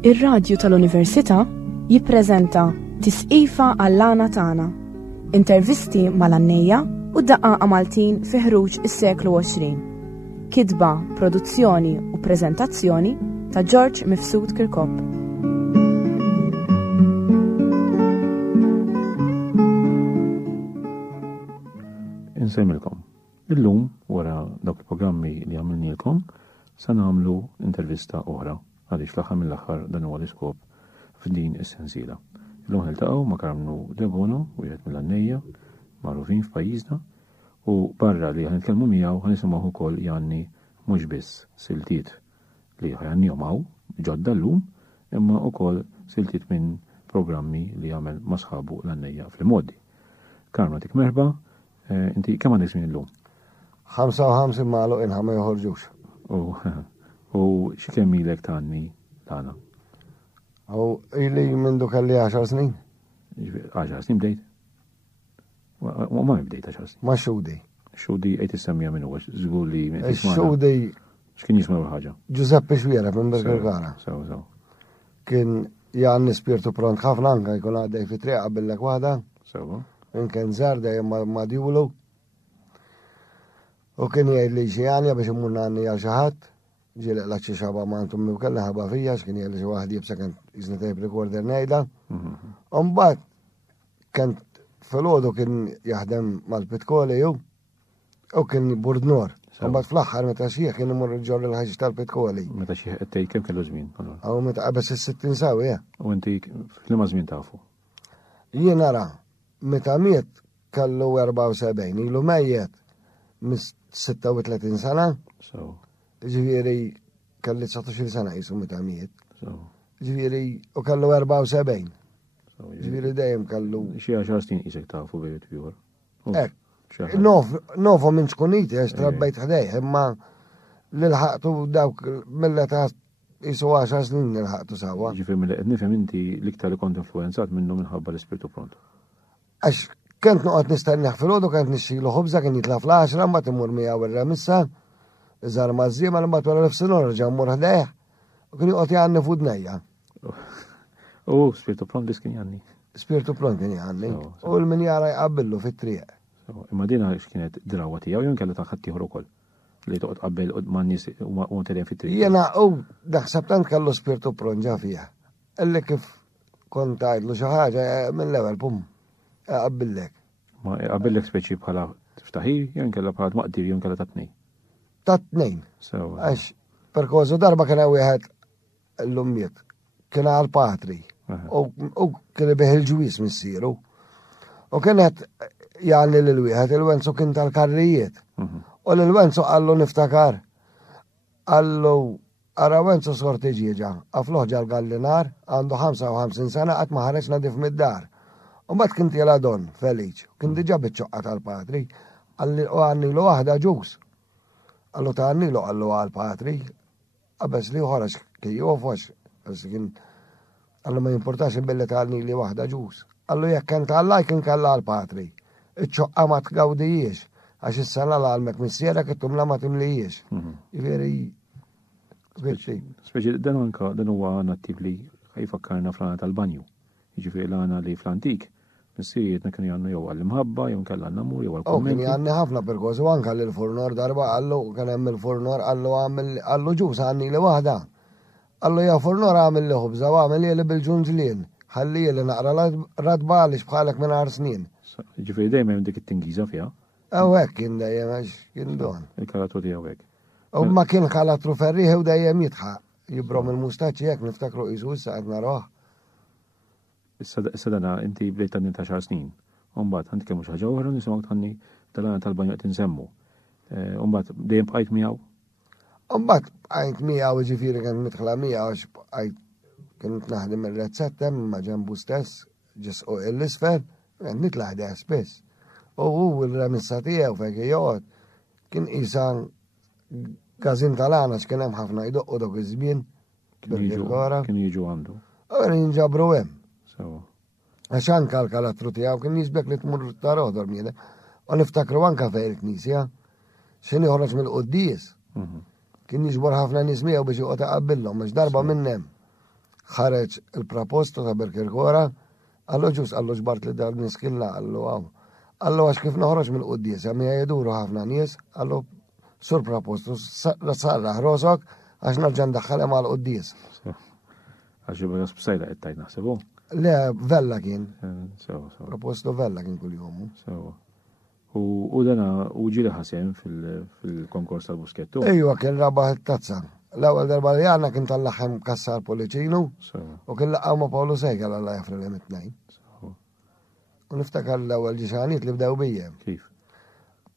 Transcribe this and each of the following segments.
Ir-radju tal-Università jippreżenta Tisqifa għall-għana tagħna. Intervisti mal-għannejja u daqqa Maltin fi ħruġ is-seklu 20. Kitba, produzzjoni u preżentazzjoni ta' George Mifsud Kirkop. Insemmilkom. Illum wara dawk il-programmi li għamilnielkom sa nagħmlu intervista oħra għaliex fl-aħħar mill-aħħar dan huwa l-iskop f'din is-sensiela. Illum ħiltaqgħu ma' Karmnu Debono wieħed mill-għannejja magħrufin f'pajjiżna u barra li ħanitkellmu miegħu ħanisimgħu wkoll Janni mhux biss siltiet li ħajannihom hawn ġodda llum imma wkoll siltiet minn programmi li jagħmel ma' sħabu l-għannejja fl-modi. Karmna tik merħba, inti kemm għandek żmien illum? 55 malu inħa ma joħorġux. U x'kemm ilek tanni tagħna? Aw ili mindu kelli 10 snin. 10 snin bdejt? Ma bdejt 10 snin. Ma xudi. Xudi qed issemmija minn huwa żgur li xudi x'kien jisma' ħaġa? Giuseppe Xwiera minn Bergara. Sew. Kien Janni spirtu pront ħafna anke jkun għaddej fi triq qabillek waħda. Sew. Kien żar dejjem ma djulu. U kien jgħid li xi għanja biex immur nanni għal xi ħadd. Ġilek laċċi xaba ma' antum mi kellha ħaba fija x'kien jgħid li xi waħed jibsa kien jiżni tape recorder ngħidha. U mbagħad kien filgħodu kien jaħdem mal-Pitkoli u kien burdnor. U mbagħad fl-aħħar meta xieħ kien imur ġorri l-ħaġġ tal-Pitkoli. Meta xieħ qed kemm kellu żmien? Aw meta qabeż is-60 sawi. U inti f'liema żmien tafu? Jien nara meta miet kellu 74 ilu mejjed mis-36 sena. Ġifieri kelli 19 sena jisu meta miet. Ġifieri u kellu 74. Ġifieri dejjem kellu. Xi 10 snin isek tafu bejt ieħor. Nofu minn xkuniti għax trabbejt ħdejh, imma l-ħaqtu dawk mill-età jisu 10 snin l-ħaqtu sawa. Ġifieri mill-qed nifhem inti l-iktar li kont influenzat minnu minħabba l-ispirtu pront. Għax kent noqgħod nistenneħ filgħodu kent nixxielu ħubża kien jitla fl-10 mbagħad imur miegħu ir-remissa. Iżar mażżima li mbagħad wara l-fsinhar reġa' mmur ħdejh u kien joqgħod Janni fuq dnejja. Spirtu pront kien Janni. Spirtu pront kien Janni. U l-min jara jqabbillu fit-triq. Imma dina x'kienet drawwa tiegħu jew inkella ta' ħadd ieħor ukoll li toqgħod qabel man nies u tedem fit-triq. Jiena daħseb tant kellu spirtu pront ġa fiha. Illi kif kont tgħidlu xi ħaġa mill-ewwel pum qabbillek. Ma qabbillek speċi bħala tiftaħir jew inkella bħala maqdir jew inkella ta' tnejn. Ta' tnejn. Għax perkożu darba kien wieħed l-ummiet kien għal patri u kien bih il-ġwis missieru u kienet jgħalli l-wieħed il-Wenzu kien tal-karrijiet u l-Wenzu għallu niftakar għallu għara Wenzu sorti ġieġa għafloħ ġal-gallinar għandu 55 sena għat maħreċ nadif mid-dar u bat kien tjela don feliċ kien diġa bitċoqqa tal-patri għanni l waħda ġus għallu ta' għannilu għallu għal-patri, għabbes li uħarax kien jofax, għallu ma jimportax billi ta' għannili wahda ġus. Għallu jek kan ta' għallaj kien kalla għal-patri. Iċċoqqa ma tgawdijiex, għax is-sala l-għalmek missiera kittum la ma timlijiex. Iveri, speċi, dan anka, dan huwa nattiv li ħajfakkarna fl-għana tal-banju. Jiġifieri l-għana li fl-antik, missierietna kienu jannu jew għall-imħabba, jew kalla għall-namur, jew għall-kommenti. Kien janni ħafna perkożu anka l-furnor darba għallu, kien hemm il-furnor għallu ġus għanni li waħda. Għallu ja furnor għamil li ħubża u għamil li bil-ġunġlien. Ħalli li naqra radba għalix bħalek minn 10 snin. Ġifieri dejjem hemm dik it-tingiża fiha. Hekk kien dejjem għax kien don. Il-karatru tiegħu hekk. U ma kien kalatru ferriħi u dejjem jitħaq. Jibrom il-mustaċċi hekk niftakru qisu issa qed narawh. Issa dana inti bdejt tanni ta' 10 snin. Umbagħad għandi kemm xi ħaġa oħra nisimgħu tħanni tal-għana tal-banju qed insemmu. Umbagħad dejjem bqajt miegħu. Umbagħad bqajt miegħu ġifieri kien midħla miegħu għax bqajt kien naħdem ir-rezzetta ma ġembu stess ġisqu l-isfel kien nitla' ħdejha spiss. U hu l-remissa tiegħu fejn joqgħod kien qisha każin tal-għana x'kien hemm ħafna jdoqqu dak iż-żmien. Kienu jiġu għandu. U jinġabru hemm. Għax anka l-kalattru tiegħu kien jisbek li tmur taraw dormiena. U niftakru anka fejn il-knisja x'inhi ħoroġ mill-quddies. Kien jiġbor ħafna nies miegħu biex joqgħod iqabbilhom għax darba minn hemm ħareġ il-proposto ta' Berkirkora, għallu ġus, għallu ġbart li dal niskilla, għallu għaw. Għallu għax kif noħroġ mill-qoddis, għamija jeduru ħafna nies, għallu sur proposto, sarra ħrosok, għax narġan daħħalem għal-qoddis. Għax jibba s-bsajda għettajt naħsebu? Le, vella kien. Proposto vella kien kull jomu. U dana u ġili ħasem fil-konkors tal-buskettu? Ejwa, kien rabaħ tazza. L-ewwel darba li għanna kien tal-laħem kassar Policino u kien laqgħu ma' Pawlu Sejgal Alla jafri l-tnejn. U niftakar l-ewwel ġixaniet li bdew bijiem. Kif?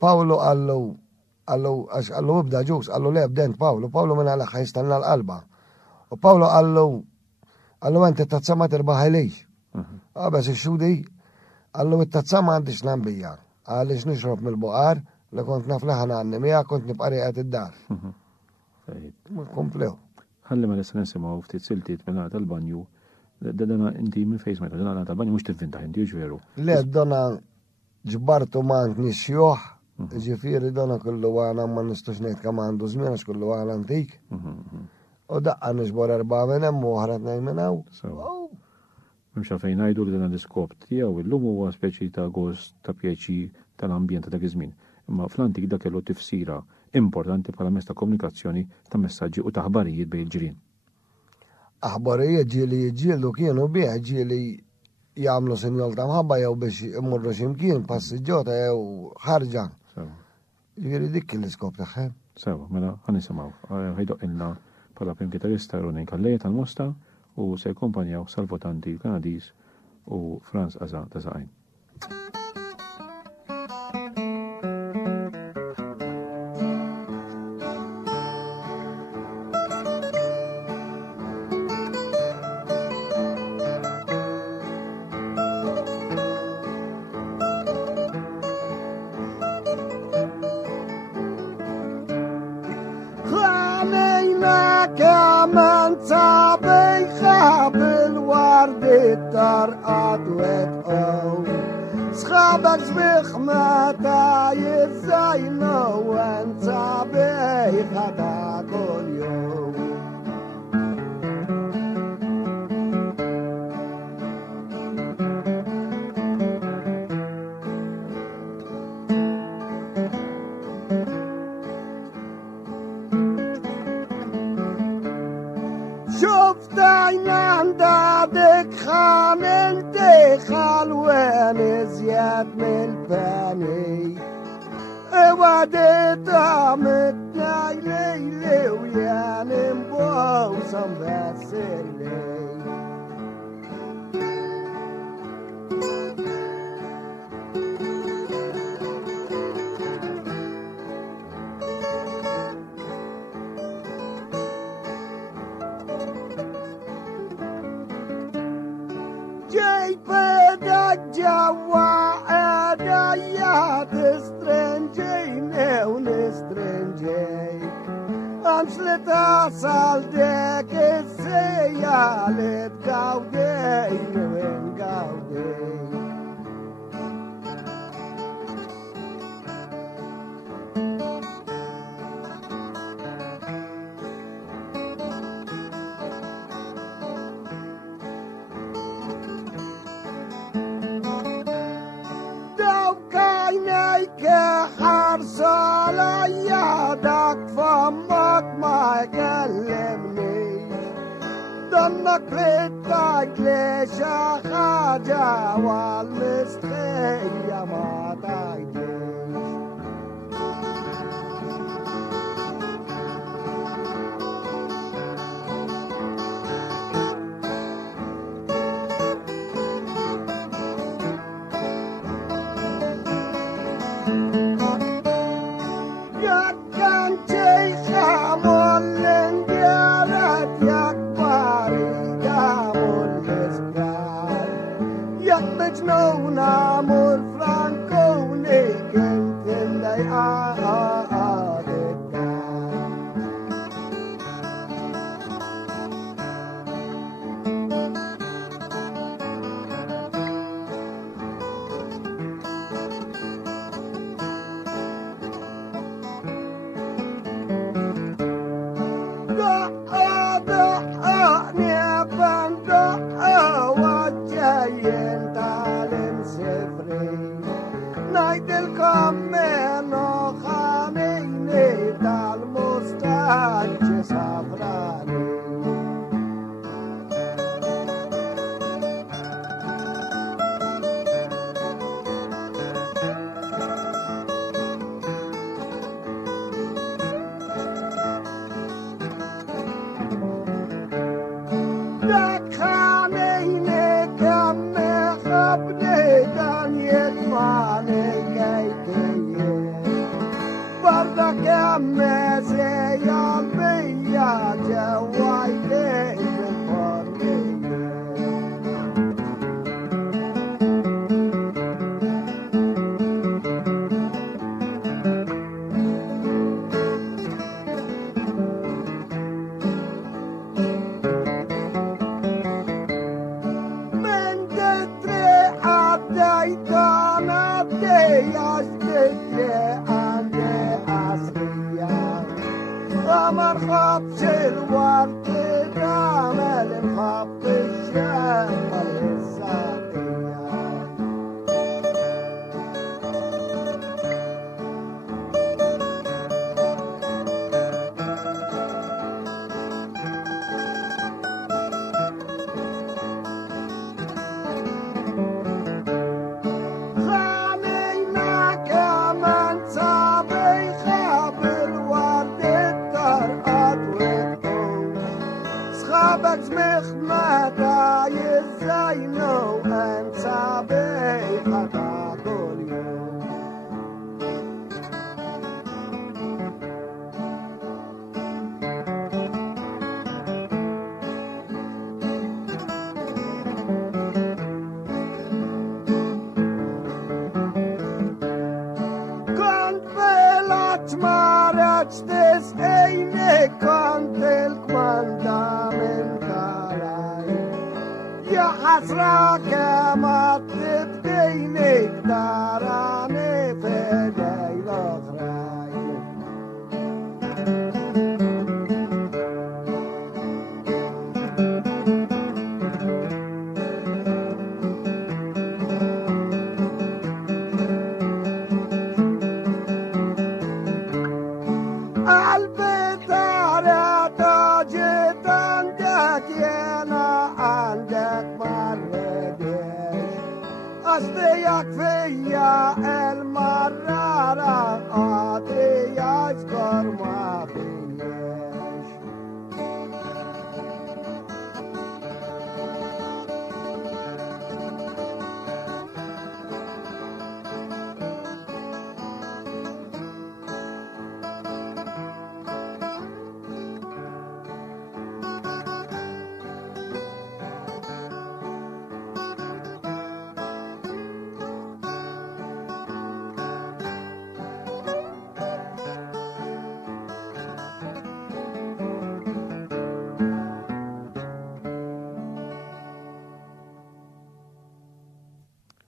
Pawlu għallu ibda ġus, għallu le bdent Pawlu minn għalla ħajstanna l-qalba. U Pawlu għallu għanti t-tazza ma tirbaħ lejx. Għabes il-xudi, għallu it-tazza ma għandix nambija. Għalix nixrob mill-buqar li kont naflaħan għanni mija kont nibqari għat id-dar. Komplew. Ħalli ma l-essa nisimaw ftit siltiet minn għata l-banju, dana inti minn fejs meta, dana għata l-banju mux tivvinta inti ġveru. Le, dana ġbartu mant nisjuħ, ġifiri dana kullu għana ma nistux nejt kamandu zminax kullu għana antik. U daqqa nġbor 4 minnem u ħarat najminaw. Mimxa fejn għajdu li dana l-iskop tijaw il-lum huwa speċi ta' għost ta' pieċi tal-ambjent ta' dak iż-żmien. Imma fl-antik dak kellu tifsira importanti bħala mezz ta' komunikazzjoni ta' messaġġi u ta' ħbarijiet bejn il-ġirien. Aħbarijiet ġieli jiġġieldu kienu bieħ ġieli jagħmlu sinjol ta' mħabba jew biex immorru x'imkien passiġġota jew ħarġa. Ġieli dik l-iskop tagħha. Sewa, mela ħanisimgħu. Ħajdoq ilna bħala prim kitarista Ronin Kallejja tal-Mosta u se jkompanjaw Salvotanti Kanadiż u Franz Aza ta' Saqajn. Schabbak zbich mata yitzayno and sabeh hada kol yom. زياد من الباني وديت عمتنا ليلي ويا نبوسم بس الليل Ansleta salde que se ya let gaude ven gaude Dau kainai ke harsala ya dak fammat ma kellemnix Donnak litta glesha ħaġa wal mistħejja ma tajdix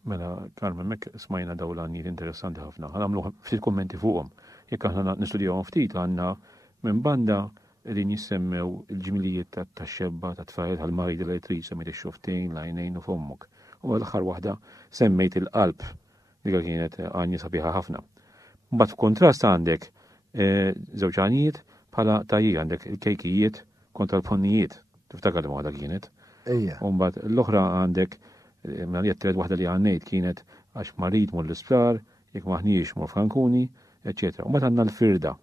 Mela, Carmen, mek smajna dawlanijiet interessanti ħafna. Għamlu ftit kommenti fuqhom. Jekk aħna nistudjawhom ftit għandna minn banda qegħdin jissemmew il-ġimilijiet tax-xebba tat-tfajl tal-marid li trid semmejt ix-xoftejn, l-għajnejn u f'ommok. U l-aħħar waħda semmejt il-qalb li kienet għanja sabiħa ħafna. Mbagħad f'kontrast għandek żewġ għanijiet bħala tajjir għandek il-kejkijiet kontra l-ponnijiet. Tiftakar li waħda kienet. U mbagħad l-oħra għandek Marija t-tred waħda li għannejt kienet għax marit mur l-isprar, jek maħniex mur Frankuni, etc. U bat għanna l-firda.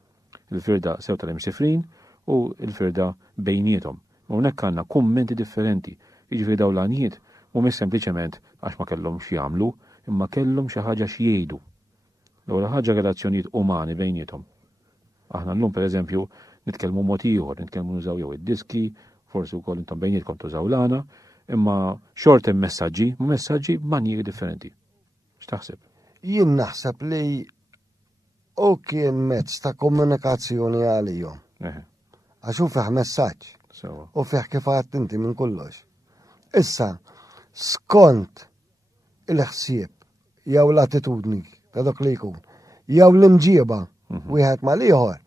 Il-firda sew tal-imsifrin u il-firda bejnietom. U nek għanna kummenti differenti. Iġifri dawlanijiet u mis sempliciment għax ma kellhom x'jagħmlu, imma kellhom xi ħaġa x'jgħidu. L-ewwel ħaġa relazzjonijiet umani bejnietom. Aħna llum pereżempju nitkellmu mod ieħor, nitkellmu nużaw jew id-diski, forsi wkoll intom bejnietkom tużaw l-għana, imma xort hemm messaġġi b'manjieri differenti. X'taħseb? Jien naħseb li u kien mezz ta' komunikazzjoni għalihom. Għax hu fih messaġġ. U fih kif għadt inti minn kollox. Issa, skont il-ħsieb jew l-attitudni ta' dak li jkun, jew l-imġieba wieħed mal ieħor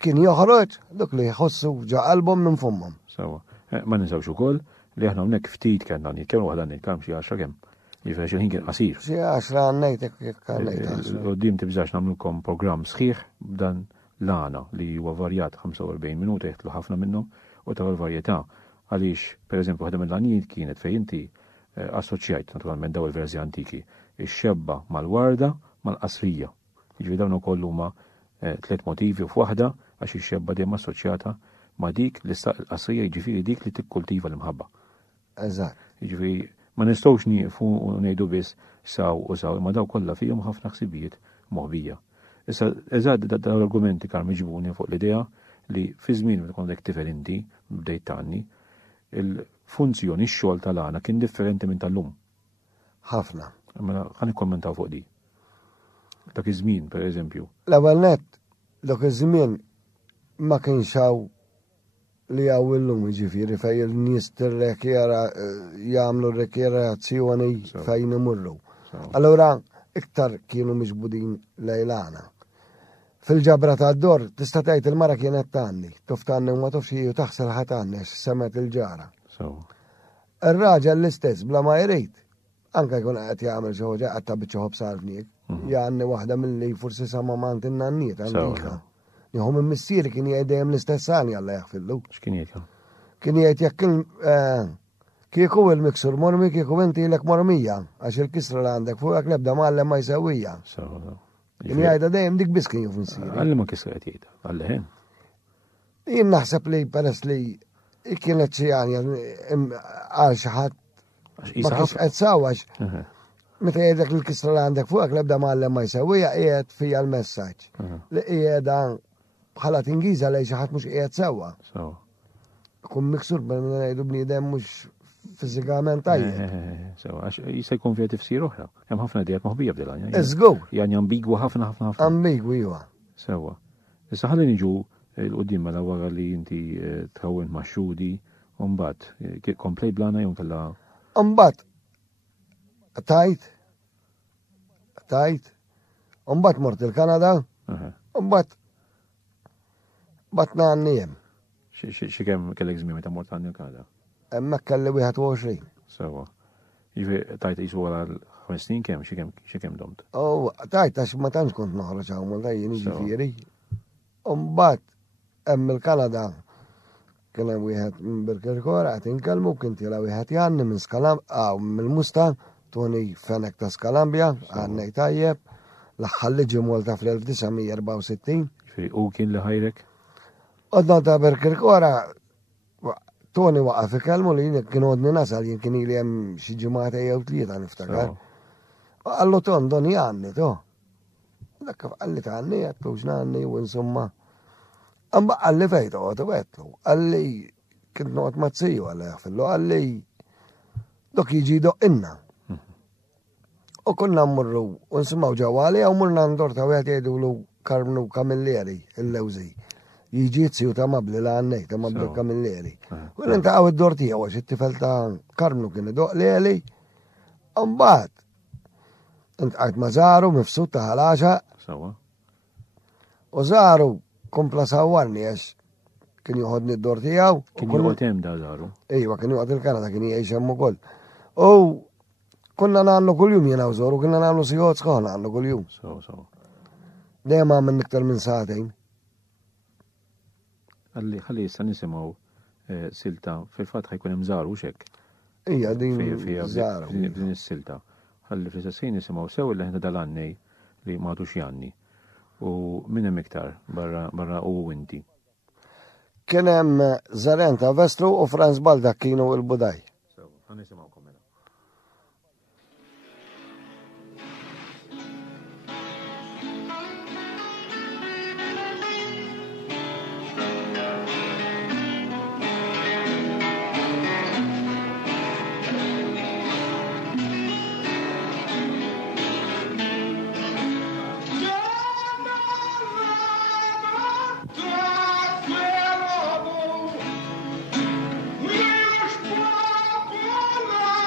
kien joħroġ dak li jħossu ġa qalbhom minn fumhom. Sewa. Ma ninsawx ukoll li aħna hawnhekk ftit kellna kemm waħda kemm xi 10 kemm. Jifra xi ħin kien qasir. Xi 10 għannejt hekk għannejt. Qudiem tibżax nagħmlukom programm sħiħ b'dan l-għana li huwa varjat 45 minuta jeħtlu ħafna minnhom u ta' varjetà għaliex pereżempju waħda mill-għanijiet kienet fejn inti assoċjajt naturalment daw il-verżi antiki ix-xebba mal-warda mal-qasrija. Jiġri dawn ukoll huma tliet motivi u f'waħda għax ix-xebba dejjem assoċjata ma' dik l-qasrija jiġifieri dik li tikkultiva l-imħabba. Eżatt. Jiġifieri ma nistgħux nieqfu u ngħidu biss saw u saw, imma daw kollha fihom ħafna ħsibijiet moħbija. Issa, eżad da l-argumenti kar miġbuni fuq l-idea li fi żmien meta kont differenti bdejt tanni, il-funzjoni x-xogħol tal-għana kien differenti minn tal-lum. Ħafna. Mela ħan ikkommentaw fuq di. Dak iż-żmien, pereżempju. L-ewwel nett, dak iż-żmien ma kienx hawn li għaw illum ġifiri fej il-nies tirrekjera jagħmlu rekjerazzjoni fejn imurru. Allura iktar kienu miġbudin lejlana. Fil-ġabra tad-dor tista' tgħid il-mara kienet tanni, tuftanni u ma tufx u taħsel ħatanni semet il-ġara. Ir-raġel l-istess bla ma jrid. Anke jkun qed jagħmel xi ħaġa qed tabbiċċa ħobsarniek. Janni waħda milli forsi sa ma mant innanniet antika. Jħom il-missieri kien jgħidem l-istess għani Alla jaħfillu. X'kien jgħid? Kien jgħid jekk kieku il-miksur mormi kieku inti lek mormija għax il-kisra li għandek fuqek lebda mallem ma jsewwija. Kien jgħidha dejjem dik biss kien juf missieri. Għalli ma kisra qed jgħidha, għalli ħin. Jien naħseb li peress li kienet xi għal xi ħadd ma kienx qed sawwax. Meta jgħidlek il-kisra li għandek fuqek lebda mallem ma jsewwija qiegħed fija l-messaġġ. Li qiegħda bħala tingiża lej xi ħadd mhux qiegħed sewwa. Kun miksur bħalma ngħidu bniedem mhux fiżikament tajjeb. Għax jista' jkun fiha tifsir oħra. Hemm ħafna dijat moħbija f'dilha. Iżgur. Jani ambigwa ħafna. Ambigwi huwa. Sewwa. Issa ħalli niġu l-qudiem mela wara li inti tħawwin ma' xudi u mbagħad komplejt blana jew kellha. Mbagħad tajt. Mbagħad mort il-Kanada. Mbagħad batna għannijem. Xi kemm kellek żmien meta mort għanni l-Kanada? Hemmhekk kelli 21. Sewwa. Jiġri tajt isu wara l-5 snin kemm xi kemm domt? Tajt għax ma tantx kont noħroġ hawn mal-dajjin jiġifieri. Mbagħad hemm il-Kanada kien hemm wieħed minn Birkirkora qed inkellmu kien tila wieħed janni minn mill-Mustang Tony Fenek ta' Skalambja għannej tajjeb l-aħħar liġi Malta fl-1964. U kien li ħajrek? Għadna ta' Birkirkora Tony waqaf ikellmu li kien għodni nasal jien kien ili hemm xi ġimgħa jew tlieta niftakar. Għallu ton doni għanni to. Dak għalli ta' għanni għattu x'nanni u insomma. Amba għalli fejt għotu għetlu. Għalli kien noqgħod mazziju għalli jaffillu għalli dok jiġi doqinna. U kunna mmurru u nsimgħu ġewwa u murna ndor ta' wieħed jgħidulu Karmnu Kamilleri il-Lewżi. Jiġi tsiju ta' mabli la għannej ta' mabli Kamilleri. U l-inta għaw id-dor tiegħu għax it-tifel ta' Karmnu kien idoq li mbagħad int qajt ma' Żaru mifsud ta' ħalaxa. U Żaru kompla sawwarni għax kien joħodni d-dor tiegħu. Kien joqgħod hemm da Żaru. Ejwa kien joqgħod il-Kanada kien jgħix hemm ukoll. U kunna nagħmlu kuljum jiena u Żaru kunna nagħmlu sigħod sħoħ nagħmlu kuljum. Dejjem għamilna iktar minn sa'tejn. Ħalli issa nisimgħu silta fil-fatt ħajkun hemm Żaru x'hekk. Hija din Żaru. Din is-silta. Ħalli fl-istess nisimgħu sew il-leħna dal-għannej li m'għadux janni. U min hemm iktar barra u inti. Kien hemm Zarenta Vestru u Franz Baldak kienu l-Budaj. Ħanisimgħukom mela. Miłość Bogu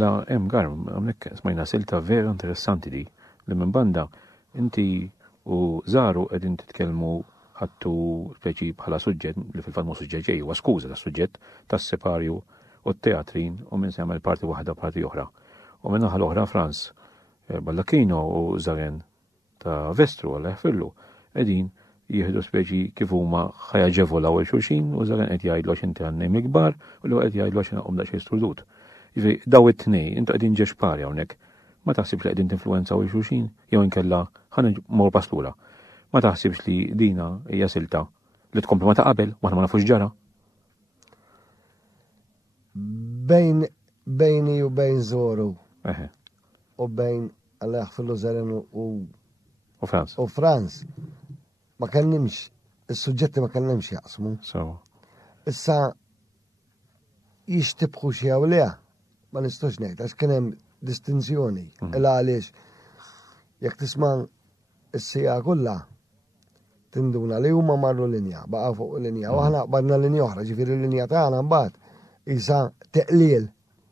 Mela hemm garm hawnhekk smajna silta vera interessanti di li minn banda inti u Zaru qegħdin titkellmu ħattu speċi bħala suġġett li fil-fatt mhu suġġett ġej huwa skuża tas-suġġett tas-separju u t-teatrin u minn se jagħmel parti waħda parti oħra. U minn naħa l-oħra Franz Baldacchino u Zaren ta' Vestru għal ħfillu qegħdin jieħdu speċi kif huma ħajaġevolaw il-xulxin u Zaren qed jgħidlu x'inti għannejn ikbar u li qed jgħidlu x'inha qom daqsxejn strudut. Jiġri daw it-tnej intu qegħdin ġexpari hawnhekk. Ma taħsibx li qegħdin tinfluwenzaw il-xulxin jew inkella ħana mor paslura. Ma taħsibx li dina hija silta li tkompli ma ta' qabel waħna ma nafux ġara. Bejni u bejn Zoru u bejn Alla jaħfillu Zaren u Franz ma kellhimx is-suġġetti ma kellhimx jaqsmu. Issa jixtibħu xi awliha ma nistax ngħid għax kien hemm distinzjoni il għaliex jekk tisma' is-sija kollha tinduna li huma marru linja baqa' fuq linja u aħna qbadna linja oħra ġifieri linja tagħna mbagħad isa teqlil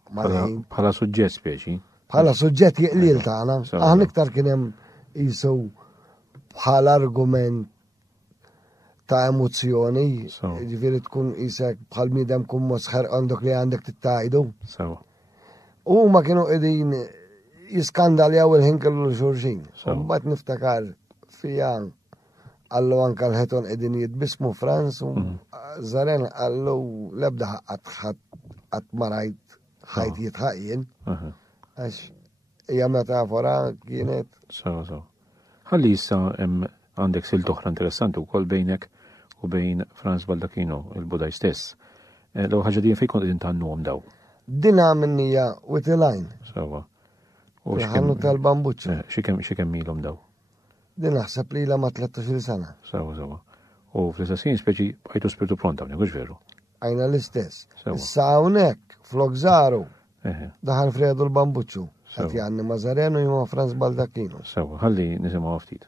bħala suġġett speċi. Bħala suġġett jeqlil tagħna. Aħna iktar kien hemm isu bħala argument ta' emozzjoni, ġifieri tkun isek bħal miedem kun mosħer għandok li għandek tittajdu. U ma kienu qegħdin jiskandaljaw il-ħin kellu l-xurxin. Mbagħad niftakar fija għallu anka l-ħeton qegħdin jitbismu Franz u Zaren għallu lebda qatt marajt ħajt jitħaqjien. Għax hija metafora kienet. Ħalli issa hemm għandek silt oħra interessanti wkoll bejnek u bejn Franz Baldacchino il-Budaj stess. Law ħaġa din fejn kont qegħdin tannuhom daw. Din għamilnija with a line. Sawa. Ħannu tal-bambuċċu. X'kemm ilhom daw? Din naħseb li ma 13 sena. Sawa. U fl-istessin speċi bħajtu spiritu pronta hawnhekk mhux veru. Għajna l-istess. Issa hawnhekk flok Zaru daħal Fredu l-bambuċċu. Qed jgħanni ma' Zaren u jma' Franz Baldacchino. Sawa, ħalli nisimgħu ftit.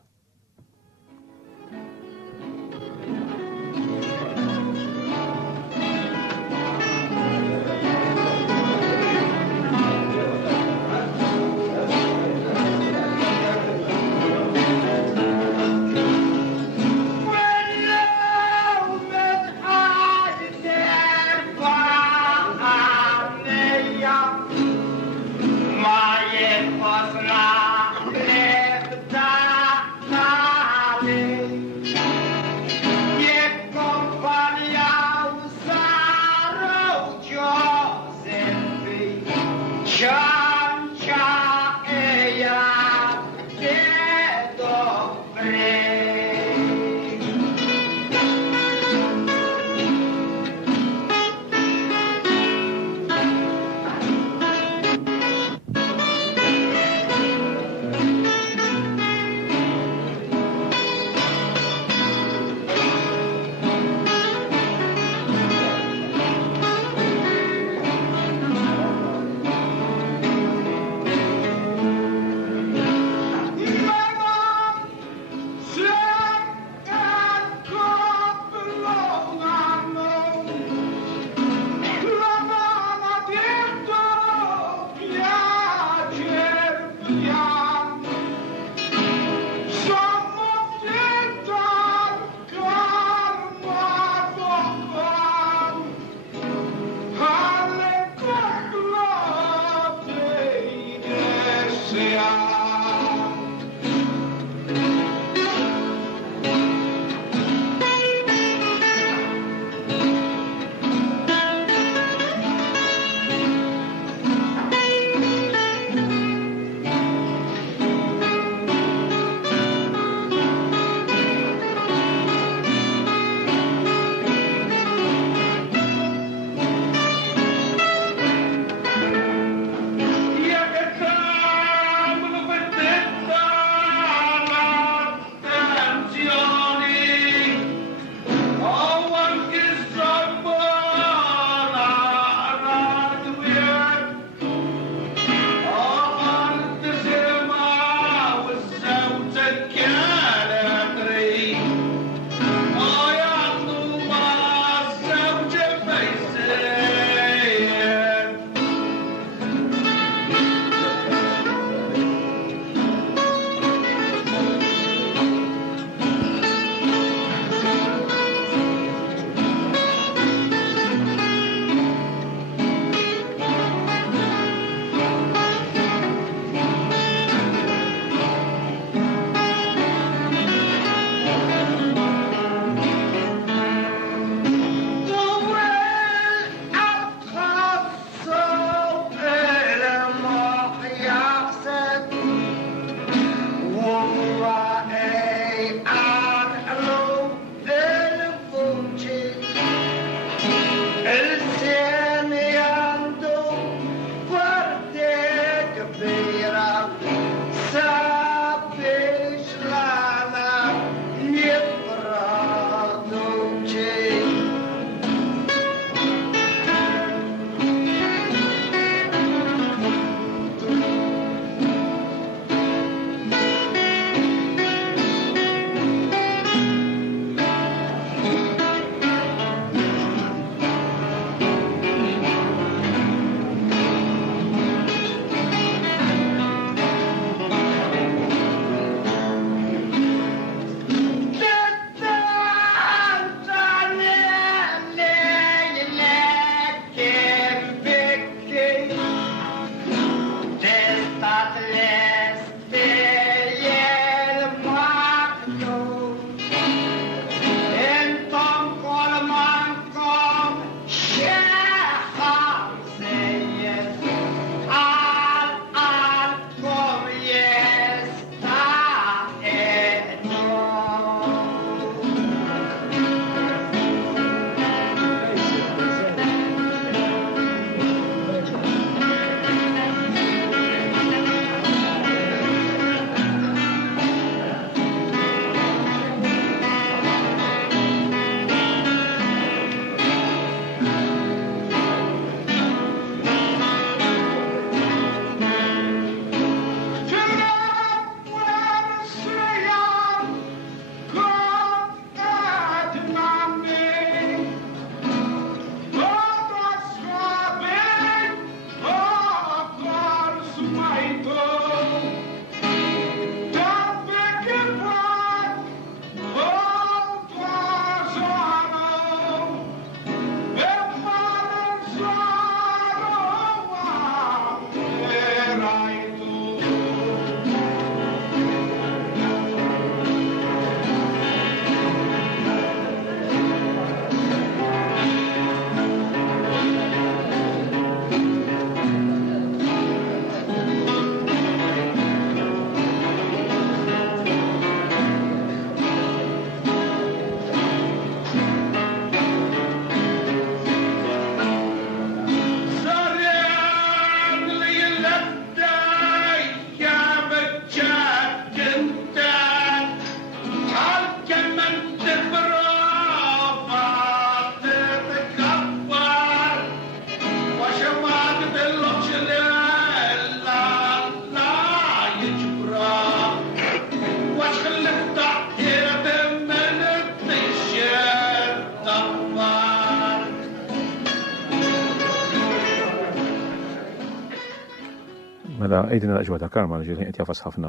Mela għejdina daqġwa ta' karma li ġilħin jafas ħafna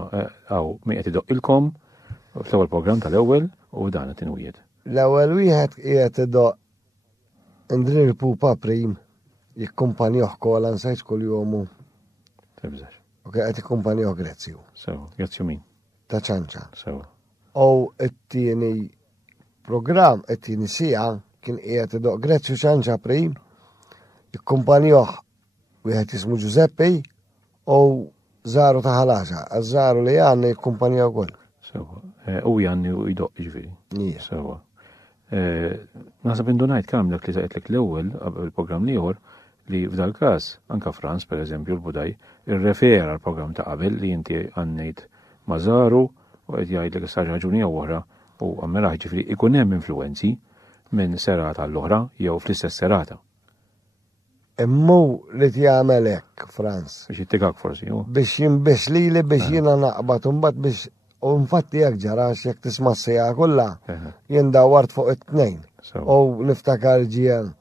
għaw mi qed idoq ilkom fl-ewwel programm tal-ewwel u dan it-tinwiet. L-ewwel wieħed qiegħed idoq indrir pupa prim jikkumpanjoh kolan sajt kull jomu. Tibżax. Ok, qed ikkumpanjoh Grezzju. Sew, Grezzju min? Ta' ċanċa. Sew. U it-tieni programm, it-tieni sija kien qiegħed idoq Grezzju ċanċa prim jikkumpanjoh wieħed jismu Giuseppe u Zaru ta' ħalaxa. Għazzaru li għanni jikkumpanjoh wkoll. Sew. U janni u jidoq ġifieri. Sew. Naħseb indunajt kam dak li saqetlek l-ewwel il-programm liħor li f'dal każ anka Franz pereżempju l-Budaj irrefera l-programm ta' qabel li inti għannejt Mażaru u qed jgħidlek issa raġuni oħra u għammela ġifieri ikun hemm influenzi minn serata l-oħra jew fl-istess serata. Immu li tjagħmel hekk Franz. Biex jittikak forsi jew. Biex jinbex lili biex jiena naqbad u mbagħad biex u infatti jekk ġarax jekk tisma' s-sejja kollha jien dawart fuq it-tnejn. U niftakar ġiel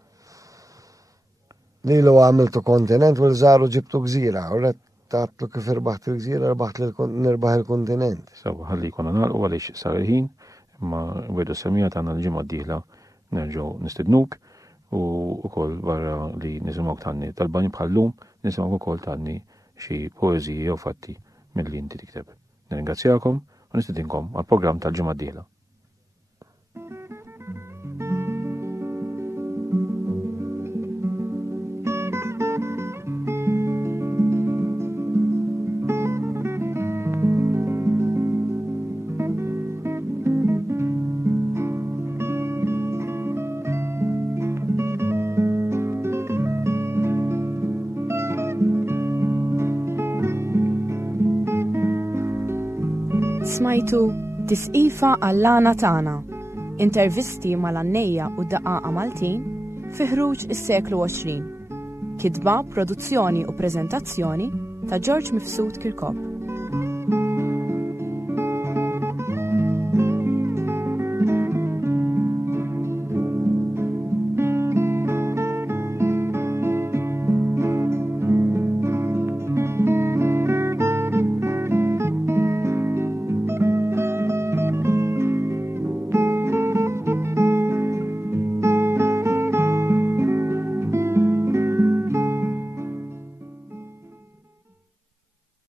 li lu għamiltu kontinent u l-żaru ġibtu gżira u rret tatlu kif irbaħt il-gżira nirbaħ il-kontinent. Sawa, ħalli jkun nagħlqu għaliex sar il-ħin imma wedu semija tagħna l-ġimgħa d-dieħla nerġgħu nistidnuk u wkoll wara li nisimgħu tanni tal-bani bħallum nisimgħu wkoll tanni xi poeżiji jew fatti milli inti tikteb. Nirringrazzjakom u nistidinkom għal-programm tal-ġimgħa d-dieħla. Smajtu Tisqifa għall-Lana Tana, intervisti mal-Annejja u d-Daqaqa Maltin fi ħruġ is-seklu 20. Kitba, produzzjoni u preżentazzjoni ta' George Mifsud Kirkop.